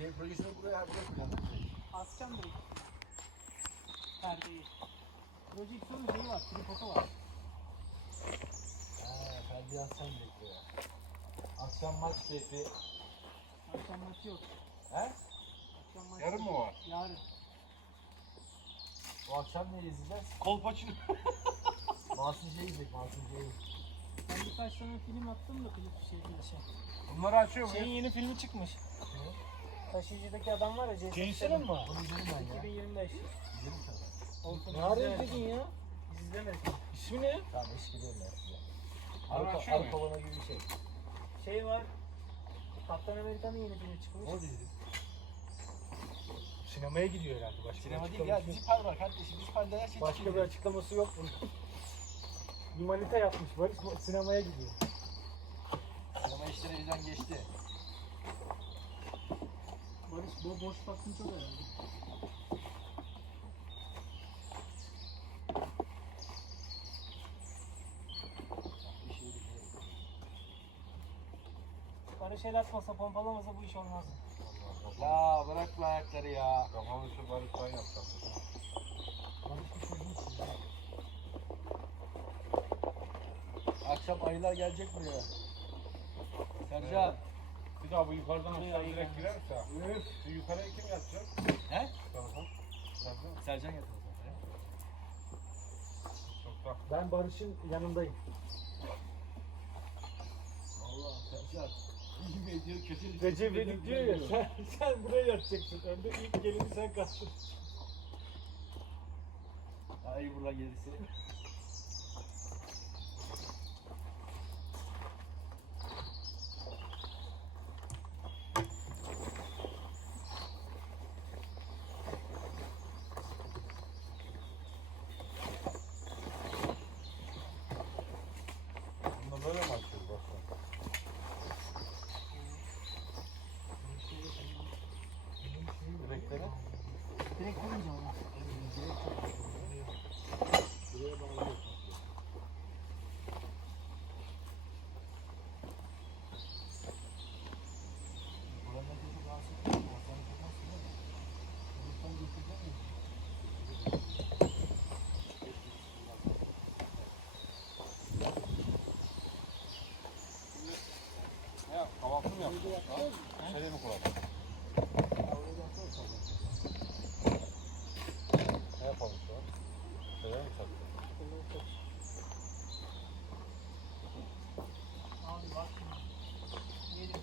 Şey projesini buraya yapacağım. Asacağım direkt. Perdeyi. Projeksiyonun şeyi var, tripodu var. Ha, perde asacağım direkt buraya. Akşam maç keyfi. Akşam maçı yok. He? Akşam maçı Yarın mı var? Yarın. Bu akşam ne izleyeceğiz? Kolpaçino. Mahsun C'yi izleyecek, Mahsun C'yi. Ben birkaç tane film attım da klip şey bir şey. Bunları açıyor Şeyin muyuz? yeni filmi çıkmış. Taşıyıcıdaki adam var ya Statham. mı? Bunu izledim ben ya. 2025. İzledim sana. Olsun. Ne ara izlemedim. izledin ya? Biz izlemedik. İsmi ne? Tamam eski değil ya Arka, arka bana gibi bir şey. Şey var. Kaptan Amerika'nın yeni filmi çıkmış. O dizi. Sinemaya gidiyor herhalde. Başka Sinema bir değil ya, dizi pal var kardeşim. Dizi palde her şey Başka bir açıklaması yok bunun. bir manita yapmış Barış sinemaya gidiyor. Sinema işleri elden geçti. Barış bo boş baktın çok herhalde. Şey. Barış el atmasa pompalamasa bu iş olmaz. Ya bırak ayakları ya. Kafamı şu Barış'tan yapsam. Barış bir çözüm çiziyor. Akşam ayılar gelecek buraya. Sercan. Bir daha bu yukarıdan aşağı direkt girerse. Üf. Şu yukarıya kim yatacak? He? Tamam. Sercan. Sercan. Sokak. Ben Barış'ın yanındayım. Allah Sercan. İyi mi ediyor kötü Recep İvedik diyor ya sen, sen buraya yatacaksın. Önde ilk gelini sen kalsın. Ay buradan gerisi. Bunu böyle mi açıyoruz başkan? Direkleri. Direkt koyunca onu. Buraya bağlıyorsun. Buranın ötesi rahatsız etmiyor mu? Ortalığı tutmazsın değil mi? Çocuktan götürecek misin? Ne? Kahvaltı mı yapacağız? Ha? Şöyle mi koyalım? Ne yapalım şu an? Şöyle mi çaktık? Abi bak şimdi. Diyelim ki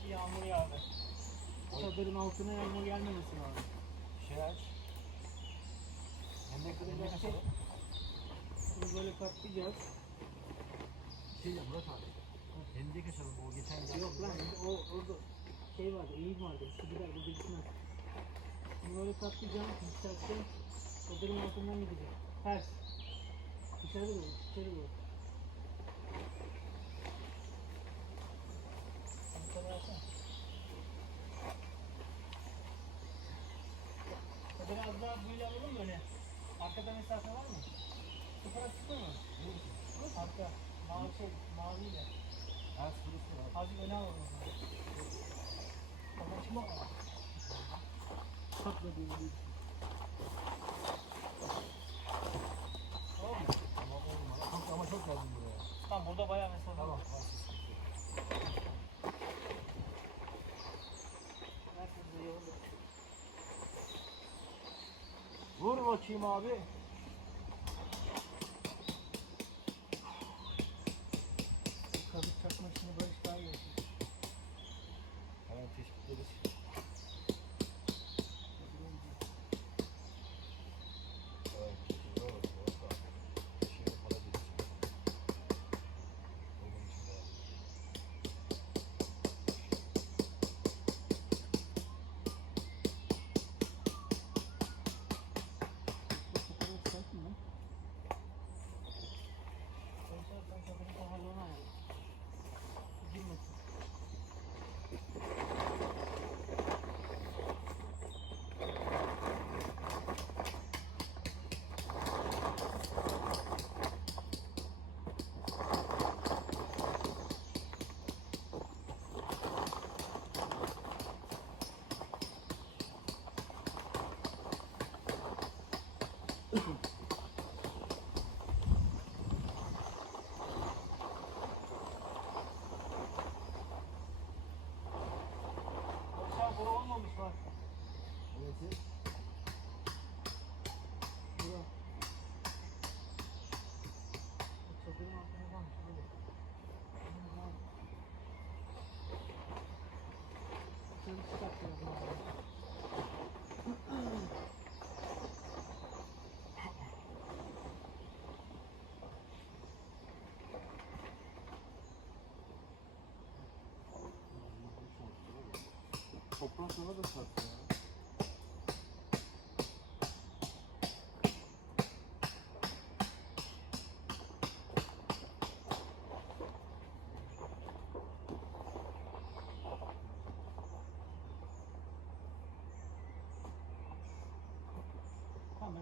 yağmur yağdı. O çadırın altına yağmur gelmemesi lazım. Şey aç. Yemekleri? Bunu böyle katlayacağız. Şey ya Murat abi. Hendek açalım o geçen. Yok lan o orada şey vardı, eğim vardı. Su gider, bu gitmez. Bunu böyle katlayacağım, yükselteceğim. Çadırın altından gidecek. Ters. Dışarı doğru, dışarı doğru. Sen de versene. Çadırı az daha böyle alalım mı öne? Arkada mesafe var mı? Sıfıra çıkma mı? Arka. Mavi şey, maviyle. Var. Azıcık öne alalım. Tamam burada bayağı mesafe Tamam. var. Vur bakayım abi. Kazık çakmak için barış daha iyi olur. Hemen tespitleriz. Ay, güzel olur, Murat abi. Şimdi para geçsin. Onun için de yani. Bu sıfırı çıkartın lan. Sen sen sen çadırın kafalarına ayarla. Girmesin. olmuş var. Neresi? Bura. Bu Çadırın altına kalmış böyle. Dışarı çıkartıyoruz abi. Toprağın sana da sattı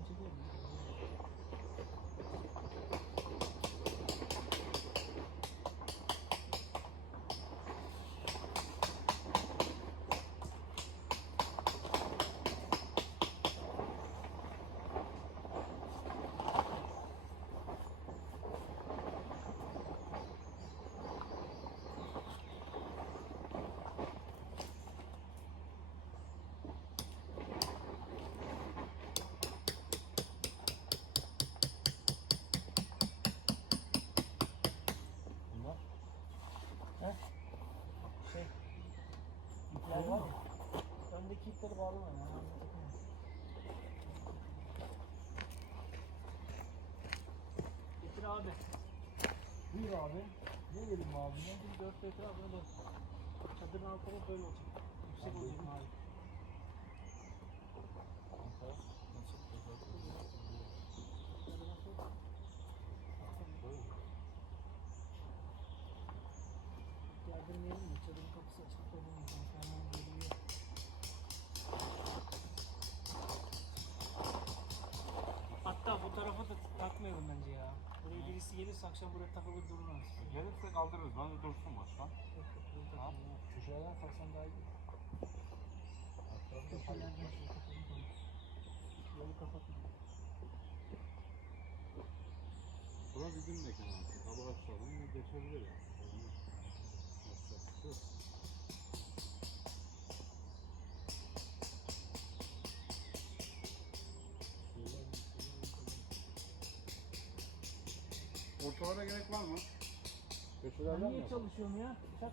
ya. Tamam ben çekiyorum. Bunlar. Şey. İpler var ya. Öndeki ipleri bağlama ya. Getir abi. Buyur abi. Ne vereyim abi? Ne? Şimdi 4 metre dön. Çadırın altına böyle olacak. Yüksek Abi. olacak abi. Birisi gelirse akşam buraya takılır durmaz. Gelirse kaldırırız. Ben de dursun buraya takmayalım. Köşelerden taksan daha iyi. Köşelerden. Yolu kapatın. Bura bizim mekan artık. Sabah akşamın geçebilir ya. Yapacak bir Ortalara gerek var mı? Ben Köşelerden mi niye yapalım? çalışıyorum ya? Çak.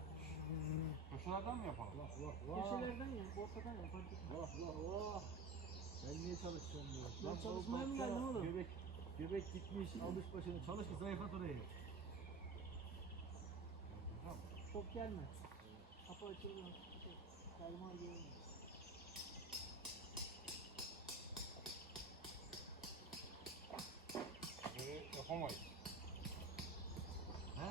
Köşelerden mi yapalım? Vah vah vah. Köşelerden ya, ortadan ya. Fark etmez. Vah vah vah. Ben niye çalışıyorum diyor. Ben Lan çalışmaya mı geldim oğlum? Göbek, göbek gitmiş, almış başını. Çalış ki zayıflat orayı. Çok gelme. Kapı açılıyor. Kayma gelmiyor. Böyle yapamayız. He?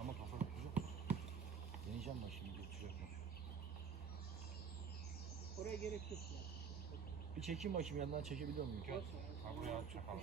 Ama kafa götürecek. Deneyeceğim ben şimdi götürecek mi? Oraya gerek yok ya. Bir çekeyim bakayım yandan çekebiliyor muyum? Ha, buraya çakalım.